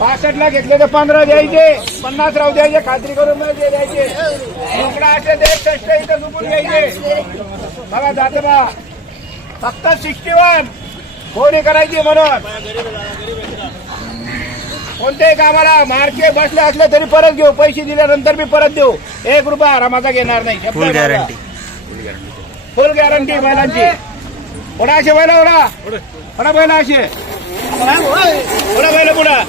65ला घेतले तर 15 द्यायचे, 50 राहू द्यायचे, खात्री करून द्यायचे. तुकडा असले तर 61 इथं झुकून घ्यायचे. बघा जाते बा फक्त 61 कोणी करायची म्हणून. कोणत्याही कामाला मार्के बसले असले तरी परत घेऊ, पैसे दिल्यानंतर मी परत देऊ, 1 रुपया आरामाचा घेणार नाही. फुल गॅरंटी, फुल गॅरंटी बैलांची. पुढा असे बैला पुढा बैला असे पुढा बैल पुढा.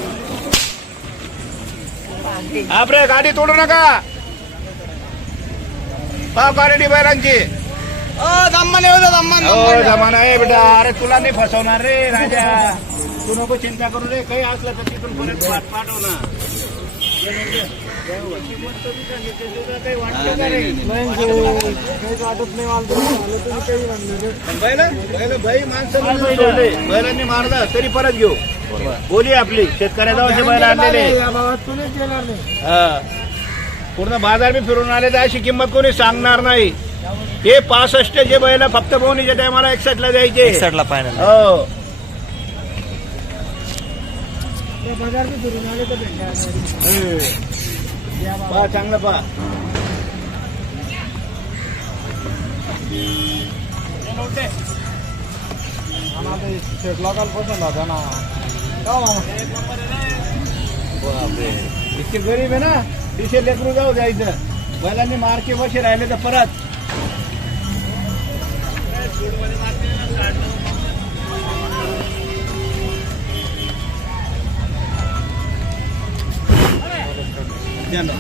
आपले गाडी तोडू नका. क्वालिटी बैलांची जमाना आहे बेटा. अरे तुला नाही फसवणार रे राजा, तू नको चिंता करू रे. काही असलं तर तिथून परत पाठव ना. काही वाटतं का रे? बैल माणसं बैलांनी मारलं तरी परत घेऊ. बोली आपली शेतकऱ्याचा बैल आणलेले पूर्ण बाजार बी फिरून आले तर अशी किंमत कोणी सांगणार नाही. हे 65 जे बैल फक्त बोनीच्या टायमाला 61ला द्यायचे. 61ला फायनल. हो बाजार बी फिरून आले तर पहा चांगलं पहा. लोकांना पसंत होता ना. इतके गरीब आहे ना, 300 लेकरू जाऊ जायचं. बैलांनी मार्के बसे राहिले तर परत द्या ना.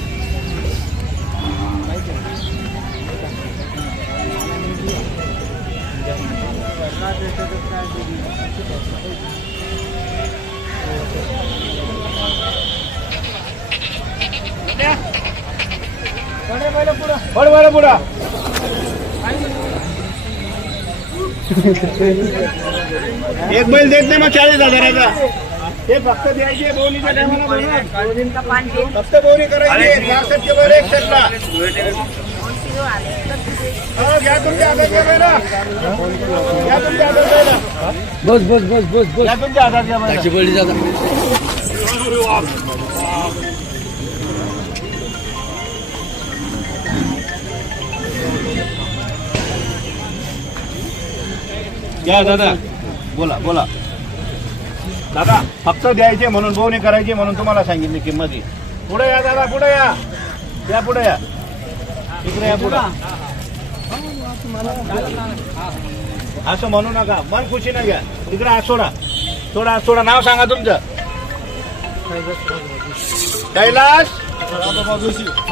पुढा एक बैल देत नाही मग 40,000चा. ते फक्त द्यायचे बोनीच्या टायमाला. फक्त बोनी करायची. 65चे बैल 61ला. घ्या तुमच्या हातात बैला. घ्या तुमच्या हातात बैला. बस बस बस बस बस. घ्या तुमच्या हातात घ्या बैला. घ्या दादा. बोला बोला दादा. फक्त द्यायचे म्हणून बोनी करायची म्हणून तुम्हाला सांगितली किंमत. पुढे या दादा, पुढे या. या पुढे या. इकडे या पुढे. असं म्हणू नका, मन खुशी ना घ्या. इकडे हात सोडा. सोडा. नाव सांगा तुमचं. कैलास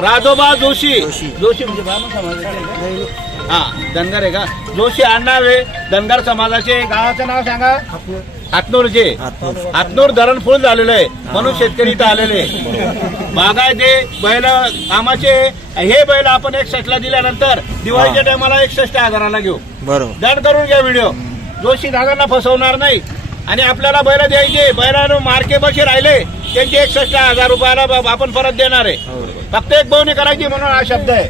राजोबा जोशी. जोशी म्हणजे ब्राह्मण समाजाचे. हा धनगर आहे का? जोशी आडनाव आहे धनगर समाजाचे. गावाचं नाव सांगा. हातनूरचे. हातनूर धरण फुल झालेलं आहे म्हणून शेतकरी इथं आलेले. बागायते बैल कामाचे. हे बैल आपण 61ला दिल्यानंतर दिवाळीच्या टायमाला 61,000ला घेऊ. बरोबर. दर करून घ्या व्हिडिओ. जोशी दादांना फसवणार नाही. आणि आपल्याला बैल द्यायचे. बैलानं मार्के बसे राहिले त्यांचे 61,000 रुपयाला आपण परत देणार आहे. फक्त एक बोवणी करायची म्हणून हा शब्द आहे.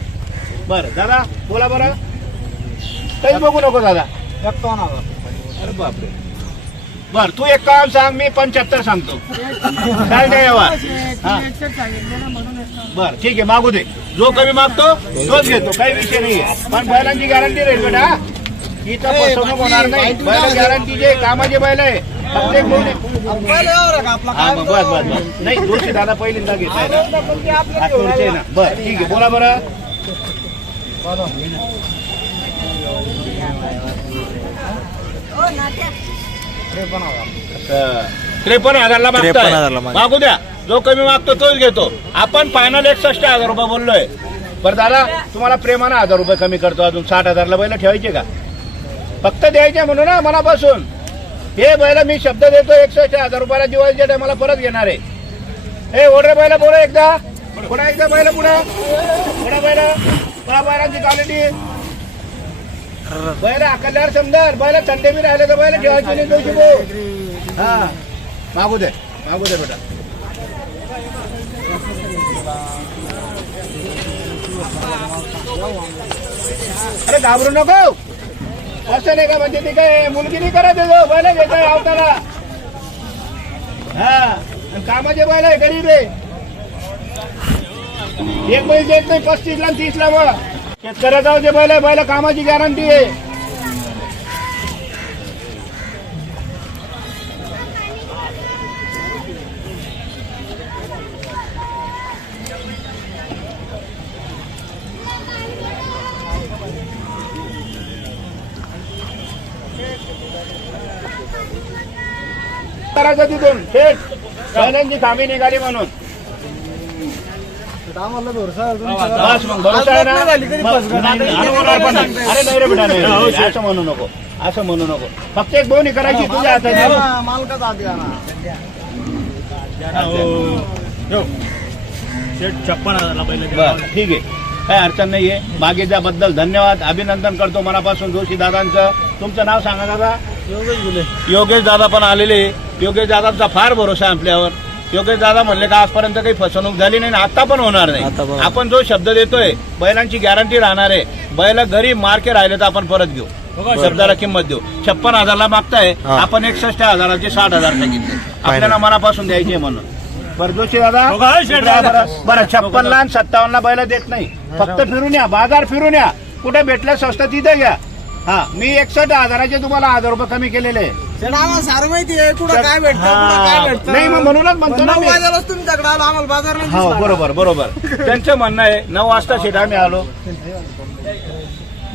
बरं दादा बोला. बरं काही बघू नको दादा. 51,000. अरे बापरे. बर तू एक काम सांग, मी 75 सांगतो. काय नाही यावा. बर ठीक आहे, मागू दे. जो कमी मागतो तोच घेतो, काही विषय नाही. पण बैलांची गॅरंटी राहील बेटा. इथं फसवणूक होणार नाही. बैल गॅरंटीचे कामाचे बैल आहे. प्रत्येक बस नाही. दोषी दादा पहिल्यांदा घेत आहे ना. बर ठीक आहे, बोला बरं. 53,000ला मागताय. मागू द्या. जो कमी मागतो तोच घेतो. आपण फायनल 61,000 रुपये बोललोय. बरं दादा तुम्हाला प्रेमानं 1,000 रुपये कमी करतो. अजून 60,000ला बैल ठेवायचे का? फक्त द्यायचे म्हणून ना मनापासून. हे बैल मी शब्द देतो 61,000 रुपयाला दिवाळीच्या टायमाला परत घेणार आहे. हे ओढरे बैल बोला एकदा. पुन्हा एकदा बैल पुढे बैल. पुन्हा बैलांची क्वालिटी. बैल आकल्यावर समजा. बैल थंडे बी राहिले तर बैल ठेवायचे नाही. दोषी भाऊ. हा मागू दे बेटा. अरे घाबरू नको. असं नाही का म्हणजे ती काय मुलगी नाही करत बैल घेत अवताला. हा आणि कामाचे बैल आहे, गरीब आहे. एक बैल देत नाही 35 ला आणि 30 ला. मग शेतकऱ्याचा जे बैल आहे, बैल कामाची गॅरंटी आहे. करायचं तिथून थेट बैलांची कामी निघाली म्हणून. आम्हाला भरोसा बस मग भरोसा आहे ना. अरे नाही रे बेटा, नाही. असं म्हणू नको, असं म्हणू नको. फक्त एक बोनी करायची तुझ्या हातात. मालकाचा हात घ्या ना. 56,000 पहिले. बरं ठीक आहे, काही अडचण नाहीये. मागेच्याबद्दल धन्यवाद, अभिनंदन करतो मनापासून जोशी दादांचं. तुमचं नाव सांगा दादा. योगेश दादा पण आलेले. योगेश दादांचा फार भरोसा आहे आपल्यावर. योगेश दादा म्हणले का आजपर्यंत काही फसवणूक झाली नाही, आता पण होणार नाही. आपण जो शब्द देतोय बैलांची गॅरंटी राहणार आहे. बैल गरीब मार्के राहिले तर आपण परत घेऊ, शब्दाला किंमत देऊ. 56,000 मागताय, आपण 61,000चे 60,000 सांगितले. आपल्याला मनापासून द्यायचे म्हणून. बरं जोशी दादा, बरं 56 ला 57 ला बैल देत नाही. फक्त फिरून या, बाजार फिरून या. कुठे भेटलं स्वस्त तिथे घ्या. हा, मी 61,000चे तुम्हाला 1,000 रुपये कमी केलेले आहे. आम्हाला सारं माहिती आहे कुठं काय भेटतं, कुठं काय भेटतं. नाही मग म्हणूनच म्हणतो ना 9 मी. वाजायलाच तुमच्याकडे आलो, आम्हाला बाजार नाही हो दिसला. बरोबर बरोबर. त्यांचं म्हणणं आहे 9 वाजता शेट आम्ही आलो.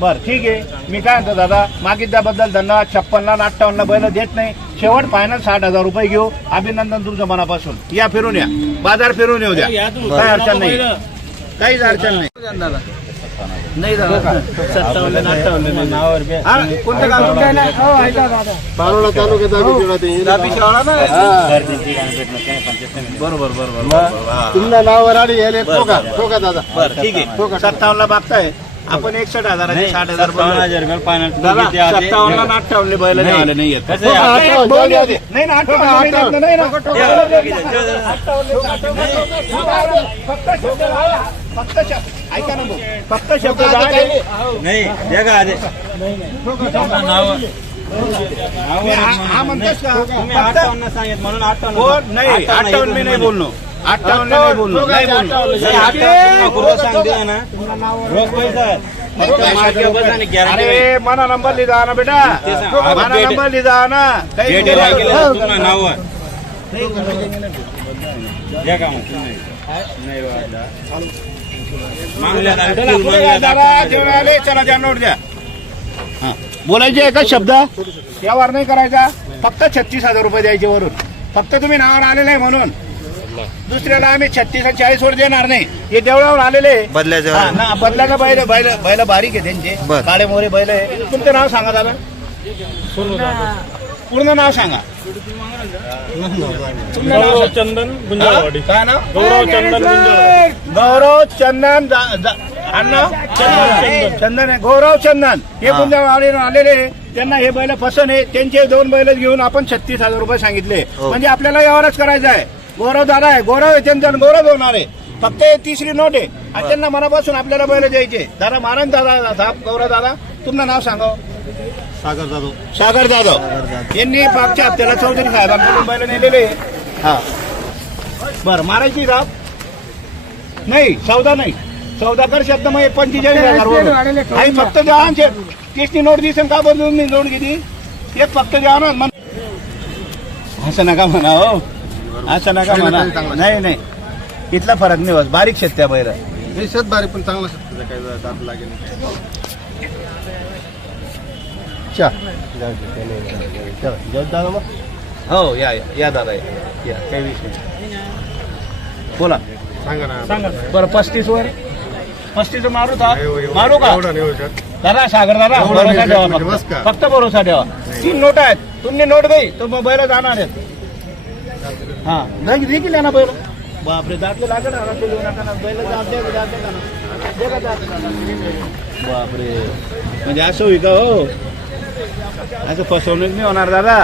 बर ठीक आहे. मी काय म्हणतो दादा, मागितल्याबद्दल धन्यवाद. 56 ला 58 ला बैल देत नाही. शेवट फायनल 60,000 रुपये घेऊ. अभिनंदन तुमचं मनापासून. या फिरून या, बाजार फिरून येऊ द्या. काही अडचण नाही, काहीच अडचण नाही दादा. नाही दादा 57 ला 58 नावावर बे. हा, कोणतं गाव? हो, ऐका दादा. पारोळा तालुक्यात बरोबर बरोबर. तुमच्या नावावर आली यायला ठोका दादा. बरं ठीक आहे. 57 ला मागताय आपण 61,000चे 60,000 दादा. 57 ला 58 बैल नाही आले नाही येत. नाही ना 58 नाही ना. फक्त ऐका ना भाऊ, फक्त शब्द नाही द्या का आधी. हा म्हणतोस का? तुम्ही 58 सांगित म्हणून 58. हो, नाही 58 मी नाही बोललो. 58 नाही बोललो. नाही बोललो. अरे मना नंबर लिहा ना बेटा, मना नंबर लिहा ना. काही चला द्या नोट द्या. बोलायचे एकच शब्द, व्यवहार नाही करायचा. फक्त 36,000 रुपये द्यायचे वरून. फक्त तुम्ही नावावर आलेलं आहे म्हणून. दुसऱ्याला आम्ही 36 आणि 40 वर देणार नाही. हे देवळावर आलेले बदल्याचा बैल बैल बारीक आहे त्यांचे, काळे मोरे बैल आहे. तुमचं नाव सांगा दादा, पूर्ण नाव सांगा. गौरव चंदन गुंजाळवाडी. काय नाव? गौरव चंदन गुंजाळवाडी. गौरव चंदन अण्णा चंदन आहे. गौरव चंदन हे गुंजाळवाडी आलेले. त्यांना हे बैल पसंत आहे. त्यांचे 2 बैल घेऊन आपण 36,000 रुपये सांगितले. म्हणजे आपल्याला व्यवहारच करायचा आहे. गौरव दादा आहे, गौरव चंदन गौरव होणार आहे. फक्त 3री नोट आहे आणि त्यांना मनापासून आपल्याला बैल द्यायचे. दादा मारण दादा, गौरव दादा तुमचं नाव सांगा. सागर जाधव. सागर जाधव यांनी मागच्या हप्त्याला चौधरी साहेबांकडून बैल नेलेले. हा बरं, मारायची का नाही? सौदा नाही. सौदा कर शब्द मग 45,000 आई फक्त द्या. केसनी नोट दिसेल का बदलून मी नोट घेतली. एक फक्त द्या ना. असं नका म्हणा हो, असं नका म्हणा. नाही नाही, इथला फरक नाही बस. बारीक शेत्या बैल शेत बारीक पण चांगला शेत काही दात लागेल. हो या दादा या, काही विषय नाही. बोला सांगा ना. सांगा. बरं 35 वर 35 मारू का दादा? सागर दादा भरोसा ठेवा, फक्त भरोसा ठेवा. 3 नोट आहेत. तुम्ही नोट गई तो मग बैल जाणार आहेत. हा नाही देखील ना बैल. बापरे, दातले लागत बैल बापरे. म्हणजे असं होई का हो? असं फसवणूक नाही होणार दादा.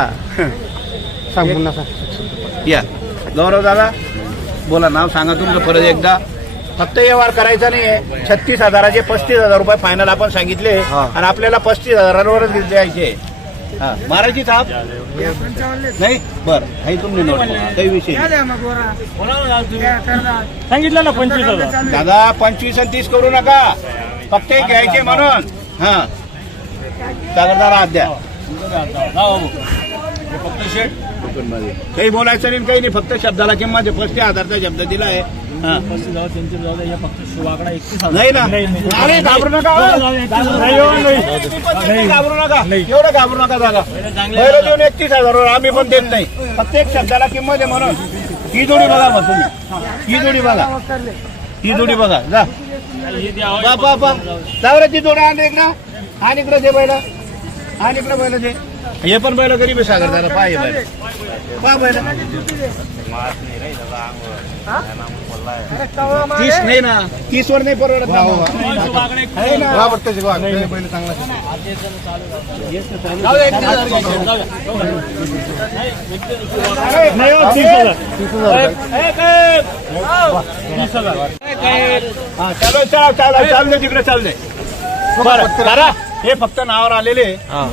सांग पुन्हा सांग. या गौरव दादा बोला, नाव सांगा तुमचं परत एकदा. फक्त व्यवहार करायचा नाहीये. 36,000चे 35,000 रुपये फायनल आपण सांगितले आणि आपल्याला 35,000वरच द्यायचे. हा मारायची थाप नाही बर हे तुम्ही नोट करा. काही विषय नाही. सांगितलं ना 25,000. दादा 25 आणि 30 करू नका फक्त एक घ्यायचे म्हणून हा सागरदारा अद्या फक्त शेट काही बोलायचं नाही काही नाही फक्त शब्दाला किंमत आहे 35,000चा शब्द दिला आहे हा. नाही ना अरे घाबरू नका घाबरू नका एवढं घाबरू नका दादा पहिलं देऊन 31,000 आम्ही पण देत नाही फक्त एक शब्दाला किंमत आहे म्हणून ही जोडी बघा मग तुम्ही ही जोडी बघा ही जोडी बघा जा बापा जाऊ रे ती जोडी आण इकडं आणि इकडं दे बैल आणि इकडं बैल दे हे पण बैल गरीब आहे सागर दादा पाय बैल पा बैल 30 नाही ना 30 वर नाही परवडत ना. आहे ना. बरोबर त्याची वाघ. पहिले चांगला शेत. जाऊ दे, 31,000 घ्यायचे. नाही हो, 30,000. 30,000. हा चालू चालू दे तिकडे चालू दे बरं दादा हे फक्त नावावर आलेले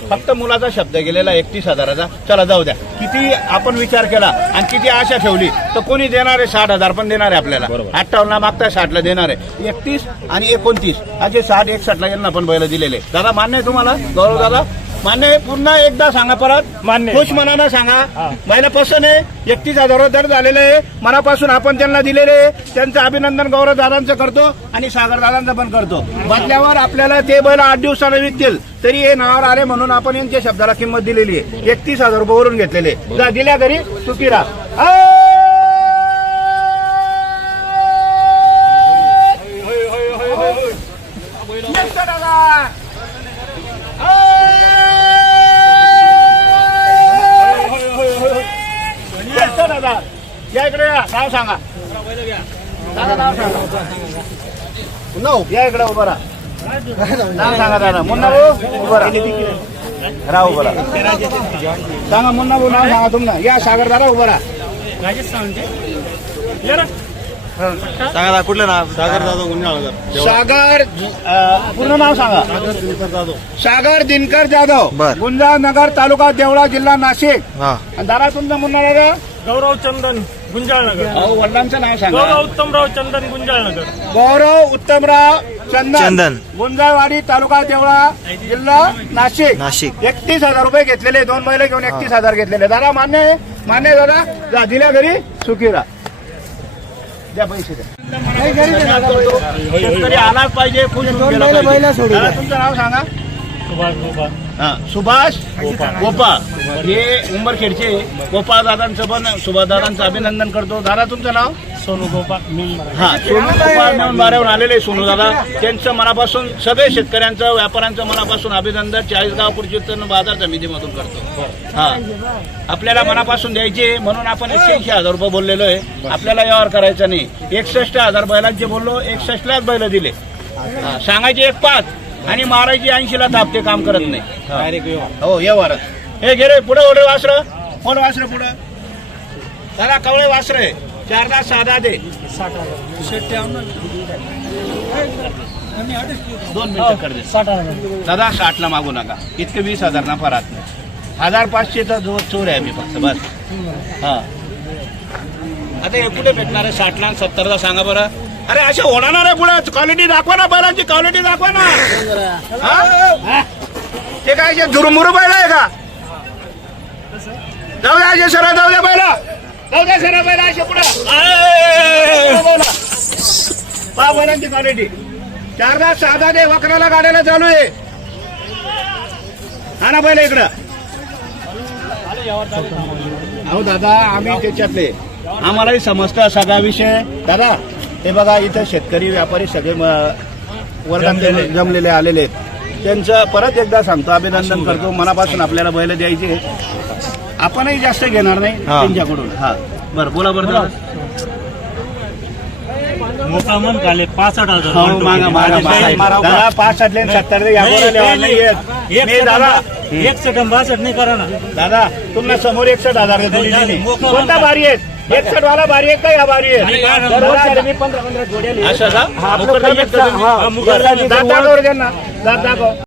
फक्त मुलाचा शब्द गेलेला 31,000चा चला जाऊ द्या किती आपण विचार केला आणि किती आशा ठेवली तर कोणी देणार आहे 60,000 पण देणार आहे आपल्याला 58 मागता 60ला देणार आहे 31 आणि 29 असे 60 61ला यांना पण बैल दिलेले दादा मान्य आहे तुम्हाला गौरव दादा मान्य आहे पुन्हा एकदा सांगा परत मान्य. खुश मनानं सांगा बैल पसंत आहे 31,000 दर झालेलं आहे मनापासून आपण त्यांना दिलेले आहे. त्यांचं अभिनंदन गौरव दादांचं करतो आणि सागर दादांचं पण करतो बदल्यावर आपल्याला ते बैल 8 दिवसानं विकतील तरी हे नावावर आले म्हणून आपण यांच्या शब्दाला किंमत दिलेली आहे 31,000 वरून घेतलेले जा दिल्या घरी सुखी राहा दादा या इकडे या नाव सांगा दादा नाव सांगा या इकडे उभं राहा नाव सांगा दादा मुन्ना भाऊ उभं राहा उभं राहा सांगा मुन्ना भाऊ नाव सांगा तुमनं या सागर दादा उभं राहा सांगा कुठलं नाव सागर जाधव गुन्हेगार सागर पूर्ण नाव सांगा सागर दिनकर जाधव गुंजा नगर तालुका देवळा जिल्हा नाशिक आणि दादा तुमचं मुन्ना दादा गौरव चंदन गुंजाळनगर. वडिलांचं नाव सांगा गौरव उत्तमराव चंदन गुंजाळनगर. गौरव उत्तमराव चंदन गुंजाळवाडी तालुका देवळा जिल्हा नाशिक 31,000 रुपये घेतलेले 2 बैल घेऊन 31,000 घेतलेले दादा मान्य आहे दादा जा दिल्या घरी सुखी राहा द्या पैसे द्या शेतकरी आलाच पाहिजे खुश होऊन गेला पाहिजे. दादा, तुमचं नाव सांगा सुभाष गोपाळ हे उंबरखेडचे गोपाळ दादांचं पण सुभाष दादांचं अभिनंदन करतो दादा तुमचं नाव सोनू गोपाळ हा सोनू गोपाळ म्हणून बाऱ्यावर आलेले सोनू दादा त्यांचं मनापासून सगळे शेतकऱ्यांचं व्यापाऱ्यांचं मनापासून अभिनंदन 40गाव कृषी उत्पन्न बाजार समितीमधून करतो हा आपल्याला मनापासून द्यायचे म्हणून आपण 81,000 रुपये बोललेलो आहे आपल्याला व्यवहार करायचा नाही 61,000 बैलांचे बोललो 61लाच बैल दिले सांगायचे 1.5 आणि मारायची 80ला तापते काम करत नाही हो व्यवहारच हे गेले पुढे ओढे वासर कोण वासर पुढे दादा कवळे वासर आहे 4 साधा दे 2 मिनिटं कर दे दादा 60ला मागू नका इतके 20,000 नफा राहत नाही 1,500चा जो चोर आहे मी फक्त बस हा आता हे कुठे भेटणार आहे 60ला 70ला सांगा बरं अरे असे होणार आहे पुढे क्वालिटी दाखवा ना बैलांची क्वालिटी दाखवा ना ते काय झुरमुरू बैल आहे का जाऊ द्या असे सर जाऊ द्या बैला जाऊ द्या सर बैला असे पुढे पहा बैलांची क्वालिटी 4 साधा दे वक्राला गाड्याला चालू आहे हा ना बैल इकडं अहो दादा आम्ही त्याच्यातले आम्हालाही समजतं सगळा विषय दादा हे बघा इथं शेतकरी व्यापारी सगळे वर्गात जमलेले आलेले आहेत त्यांचं परत एकदा सांगतो अभिनंदन करतो मनापासून आपल्याला बैल द्यायचे आपणही जास्त घेणार नाही त्यांच्याकडून हा बरं बोला बरं मोठा मन काले 65,000 दादा 65 70 दादा 61 नाही करा ना दादा तुम्हाला समोर 61,000 दिली कोणता बारी आहेत 61 वाला बारी आहे का या बारी आहे असं का दात दाखव त्यांना दात दाखव